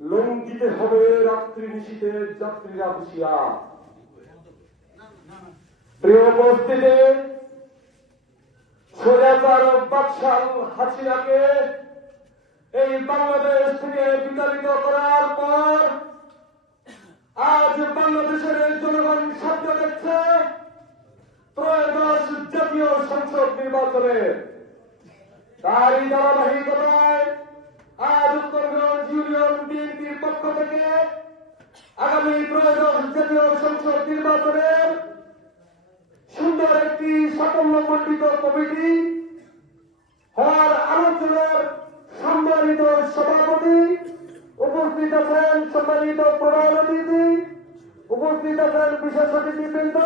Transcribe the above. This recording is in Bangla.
লঙ্ঘিতে হবে রাত্রি নিশীতে যাত্রীরা হুশিয়া প্রিয় উপস্থিতি সোজাচার বাদশাল হাসিনাকে এই বাংলাদেশ থেকে বিতাড়িত করার পর আজ বাংলাদেশের জনগণ শব্দ দেখছে। জাতীয় সংসদ নির্বাচনে তারই ধারাবাহিকতায় আজ উত্তরগঞ্জ ইউনিয়ন বিএনপির পক্ষ থেকে আগামী ত্রয়োদশ জাতীয় সংসদ নির্বাচনের সুন্দর একটি সাফল্য মণ্ডিত কমিটি হওয়ার আলোচনার সম্মানিত সভাপতি উপস্থিত আছেন সম্মানিত প্রধান অতিথি, উপস্থিত আছেন বিশেষ অতিথিবৃন্দ।